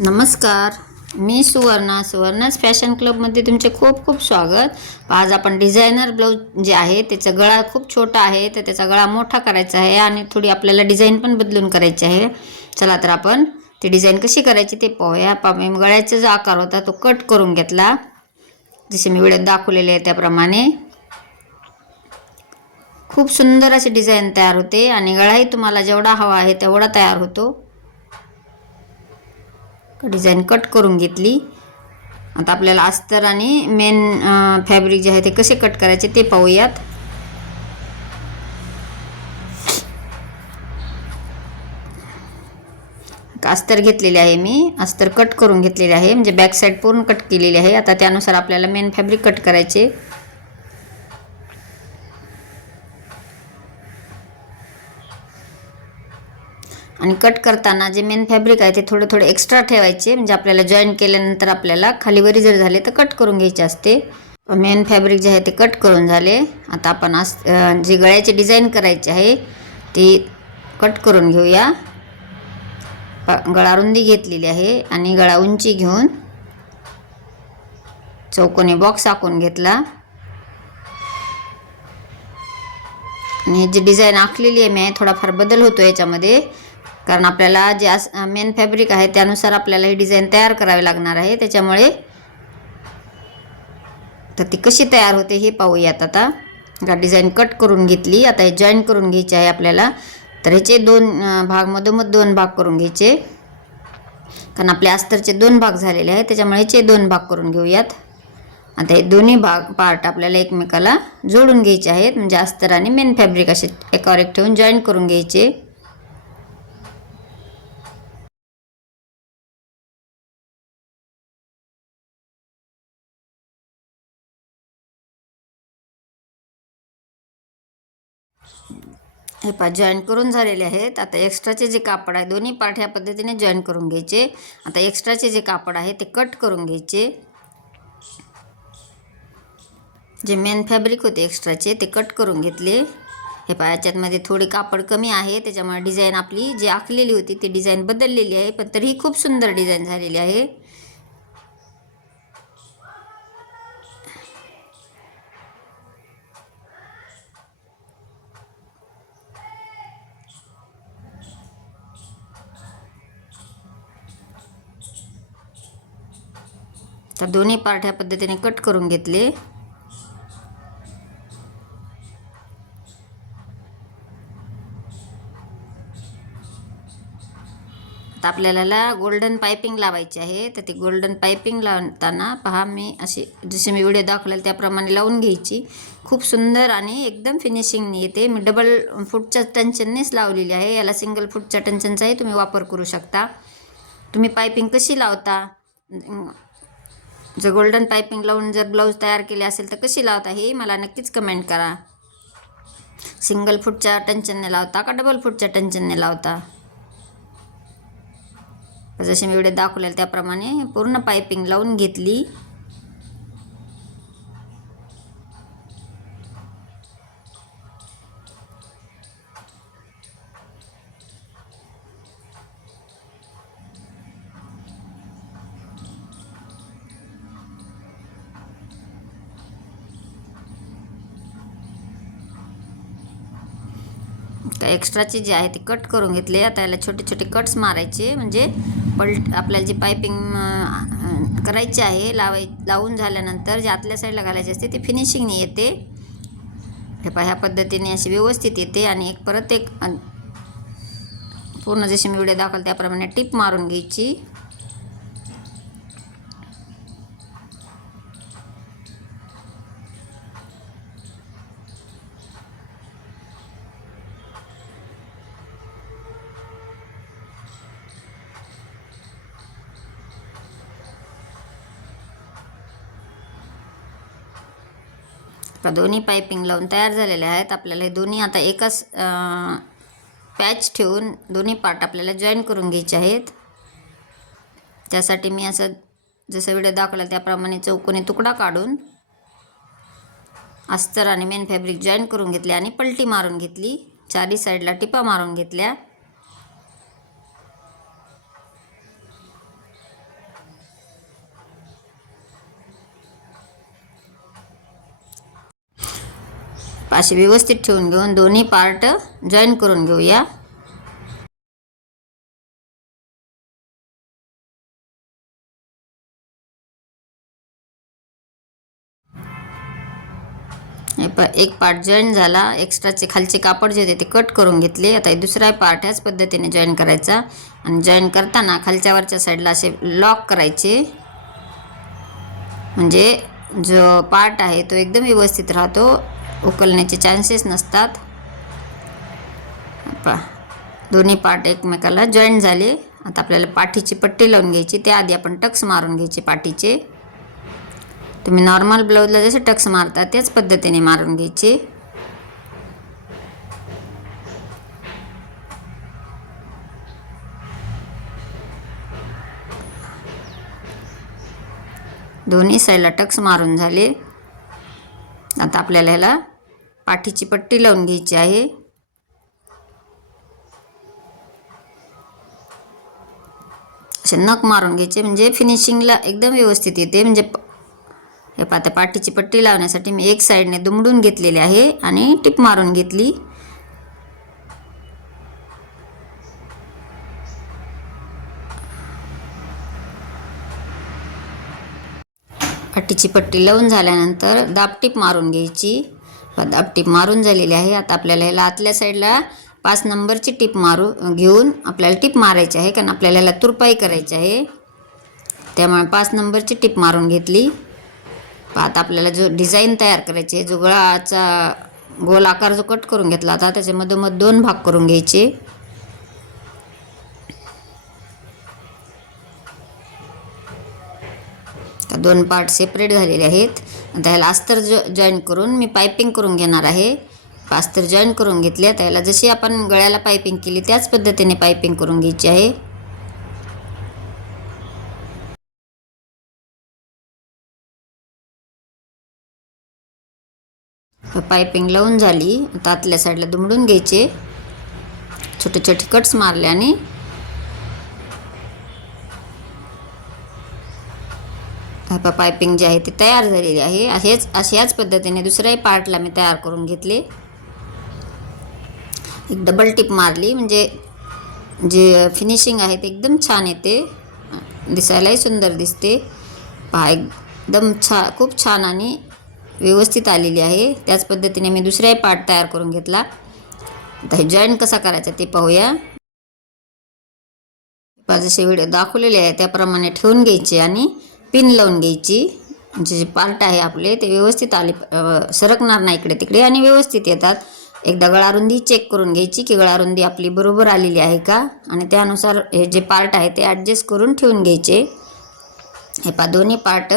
नमस्कार. मी सुवर्णाच फॅशन क्लबमध्ये तुमचे खूप खूप स्वागत. आज आपण डिझायनर ब्लाऊज जे आहे त्याचा गळा खूप छोटा आहे, तर त्याचा गळा मोठा करायचा आहे आणि थोडी आपल्याला डिझाईन पण बदलून करायची आहे. चला तर आपण ती डिझाईन कशी करायची ते पाहूया. मी गळ्याचा जो आकार होता तो कट करून घेतला, जसे मी व्हिडिओत दाखवलेले आहे त्याप्रमाणे. खूप सुंदर अशी डिझाईन तयार होते आणि गळाही तुम्हाला जेवढा हवा आहे तेवढा तयार होतो. डिझाईन कट करून घेतली. आता आपल्याला अस्तर आणि मेन फॅब्रिक जे आहे ते कसे कट करायचे ते पाहूयात. अस्तर घेतलेले आहे, मी अस्तर कट करून घेतलेले आहे, म्हणजे बॅक साईड पूर्ण कट केलेली आहे. आता त्यानुसार आपल्याला मेन फॅब्रिक कट करायचे. आणि कट करताना जे मेन फॅब्रिक आहे ते थोडे थोडे एक्स्ट्रा ठेवायचे, म्हणजे आपल्याला जॉईन केल्यानंतर आपल्याला खालीवरी जर झाले तर कट करून घ्यायचे असते. मेन फॅब्रिक जे आहे ते कट करून झाले. आता आपण जी गळ्याची डिझाईन करायची आहे ती कट करून घेऊया. गळा रुंदी घेतलेली आहे आणि गळा उंची घेऊन चौकोनी बॉक्स आखून घेतला. आणि जी डिझाईन आखलेली आहे मी, थोडाफार बदल होतो याच्यामध्ये, कारण आपल्याला जे मेन फॅब्रिक आहे त्यानुसार आपल्याला ही डिझाईन तयार करावी लागणार आहे. त्याच्यामुळे तर ती कशी तयार होते हे पाहूयात. आता डिझाईन कट करून घेतली. आता हे जॉईन करून घ्यायचे आहे आपल्याला. तर ह्याचे मधोमध दोन भाग करून घ्यायचे, कारण आपल्या अस्तरचे दोन भाग झालेले आहेत, त्याच्यामुळे ह्याचे दोन भाग करून घेऊयात. आता हे दोन्ही पार्ट आपल्याला एकमेकाला जोडून घ्यायचे आहेत, म्हणजे अस्तर आणि मेन फॅब्रिक असे एकावर एक ठेवून जॉईन करून घ्यायचे. हे जॉईन करून झालेले आहेत. आता एक्स्ट्राचे जे कापड आहे, दोन्ही पार्ट ह्या पद्धतीने जॉईन करून घ्यायचे. आता एक्स्ट्राचे जे कापड आहे ते कट करून घ्यायचे. जे मेन फॅब्रिक होते एक्स्ट्राचे ते कट करून घेतले. हे याच्यामध्ये थोडी कापड कमी आहे, त्याच्यामुळे डिझाईन आपली जी आखलेली होती ती डिझाईन बदललेली आहे, पण तरीही खूप सुंदर डिझाईन झालेली आहे. तर दोन्ही पार्ट ह्या पद्धतीने कट करून घेतले. आता आपल्याला गोल्डन पायपिंग लावायची आहे. तर ती गोल्डन पायपिंग लावताना पहा, मी अशी जसे मी व्हिडिओ दाखवलेला त्याप्रमाणे लावून घ्यायची. खूप सुंदर आणि एकदम फिनिशिंग येते. मी डबल फूटच्या टेन्शननेच लावलेली आहे. याला सिंगल फूटच्या टेन्शनचाही तुम्ही वापर करू शकता. तुम्ही पायपिंग कशी लावता, जर गोल्डन पायपिंग लावून जर ब्लाऊज तयार केले असेल तर कशी लावता हे मला नक्कीच कमेंट करा. सिंगल फूटच्या टेन्शनने लावता का डबल फूटच्या टेन्शनने लावता? जसे मी व्हिडिओ दाखवलेला त्याप्रमाणे पूर्ण पायपिंग लावून घेतली. तर एक्स्ट्राचे जे आहे ते कट करून घेतले. आता याला छोटे छोटे कट्स मारायचे, म्हणजे आपल्याला जी पायपिंग करायची आहे लावून झाल्यानंतर जे आतल्या साईडला घालायचे असते ते फिनिशिंग येते. हे ह्या पद्धतीने अशी व्यवस्थित येते. आणि परत एक पूर्ण जशी मी व्हिडिओ दाखवला त्याप्रमाणे टिप मारून घ्यायची. दोन्ही पायपिंग लावून तयार झालेले आहेत. आपल्याला हे दोन्ही आता एकाच पॅच ठेवून दोन्ही पार्ट आपल्याला जॉईन करून घ्यायचे आहेत. त्यासाठी मी असं जसं व्हिडिओ दाखवला त्याप्रमाणे चौकोनी तुकडा काढून अस्तर आणि मेन फॅब्रिक जॉईन करून घेतले आणि पलटी मारून घेतली. चारी साईडला टिपा मारून घेतल्या. असे व्यवस्थित ठेवून घेऊन दोन्ही पार्ट जॉईन करून घेऊया. एक पार्ट जॉईन झाला. एक्स्ट्राचे खालचे कापड जे होते ते कट करून घेतले. आता दुसरा पार्ट ह्याच पद्धतीने जॉईन करायचा आणि जॉईन करताना खालच्या वरच्या साईडला असे लॉक करायचे, म्हणजे जो पार्ट आहे तो एकदम व्यवस्थित राहतो, उकलण्याचे चान्सेस नसतात. दोन्ही पार्ट एकमेकाला जॉईन झाले. आता आपल्याला पाठीची पट्टी लावून घ्यायची. त्याआधी आपण टक्स मारून घ्यायचे पाठीचे. तुम्ही नॉर्मल ब्लाऊजला जसे टक्स मारता त्याच पद्धतीने मारून घ्यायचे. दोन्ही साईडला टक्स मारून झाले. आता आपल्याला ह्याला पाठीची पट्टी लावून घ्यायची आहे. असे नख मारून घ्यायचे, म्हणजे फिनिशिंगला एकदम व्यवस्थित येते. म्हणजे हे पाहता पाठीची पट्टी लावण्यासाठी मी एक साईडने दुमडून घेतलेली आहे आणि टिप मारून घेतली. पाठीची पट्टी लावून झाल्यानंतर दाबटीप मारून घ्यायची. दाबटीप मारून झालेली आहे. आता आपल्याला ह्याला आतल्या साईडला 5 नंबरची टिप घेऊन आपल्याला टिप मारायची आहे, कारण आपल्याला ह्याला तुरपाई करायची आहे. त्यामुळे 5 नंबरची टिप मारून घेतली. आता आपल्याला जो डिझाईन तयार करायची आहे, जो गळाचा गोल आकार जो कट करून घेतला होता त्याच्या मधोमध 2 भाग करून घ्यायचे. दोन पार्ट सेपरेट झालेले आहेत. आता ह्याला अस्तर जॉईन करून मी पायपिंग करून घेणार आहे. अस्तर जॉईन करून घेतले. आता ह्याला जशी आपण गळ्याला पायपिंग केली त्याच पद्धतीने पायपिंग करून घ्यायची आहे. पायपिंग लावून झाली. आता आतल्या साईडला दुमडून घ्यायचे. छोटे छोटे कट्स मारल्याने पायपिंग जी आहे ती तयार झालेली आहे. अशाच पद्धतीने दुसऱ्याही पार्टला मी तयार करून घेतले. एक डबल टिप मारली, म्हणजे जे फिनिशिंग आहे ते एकदम छान येते, दिसायलाही सुंदर दिसते. पहा एकदम खूप छान आणि व्यवस्थित आलेली आहे. त्याच पद्धतीने मी दुसराही पार्ट तयार करून घेतला. आता हे जॉईन कसा करायचा ते पाहूया. जसे व्हिडिओ दाखवलेले आहे त्याप्रमाणे ठेवून घ्यायचे आणि पिन लावून घ्यायची. म्हणजे जे पार्ट आहे आपले ते व्यवस्थित आले, सरकणार नाही इकडे तिकडे आणि व्यवस्थित येतात. एकदा गळारुंदी चेक करून घ्यायची की गळारुंदी आपली बरोबर आलेली आहे का, आणि त्यानुसार हे जे पार्ट आहे ते ॲडजस्ट करून ठेवून घ्यायचे. हे पहा दोन्ही पार्ट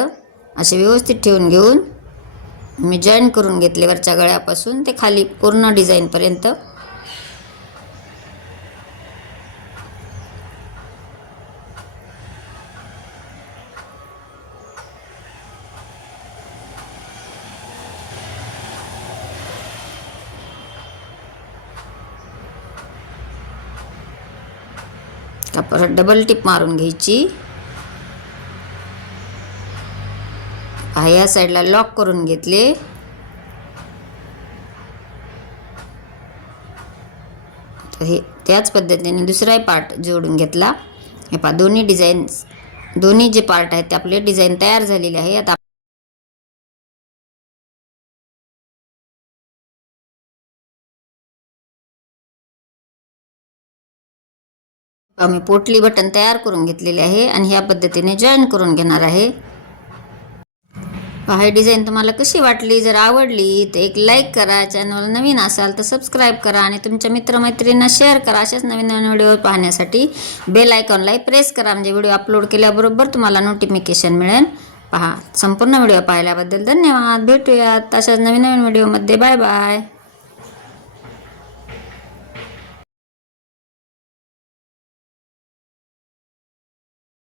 असे व्यवस्थित ठेवून घेऊन मी जॉईन करून घेतले वरच्या गळ्यापासून ते खाली पूर्ण डिझाईनपर्यंत. परत डबल टिप मारून घ्यायची. या साईडला लॉक करून घेतले. तर हे त्याच पद्धतीने दुसराही पार्ट जोडून घेतला. हे पहा दोन्ही जे पार्ट आहेत ते आपले डिझाईन तयार झालेले आहे. आता मी पोटली बटन तयार करून घेतलेले आहे आणि ह्या पद्धतीने जॉईन करून घेणार आहे. ही डिझाईन तुम्हाला कशी वाटली? जर आवडली तर एक लाईक करा. चॅनल नवीन असाल तर सबस्क्राईब करा आणि तुमच्या मित्रमैत्रिणींना शेअर करा. अशाच नवीन नवीन व्हिडिओ पाहण्यासाठी बेल आयकॉनला प्रेस करा, म्हणजे व्हिडिओ अपलोड केल्याबरोबर तुम्हाला नोटिफिकेशन मिळेल. संपूर्ण व्हिडिओ पाहिल्याबद्दल धन्यवाद. भेटूयात अशाच नवीन नवीन व्हिडिओमध्ये. Bye bye.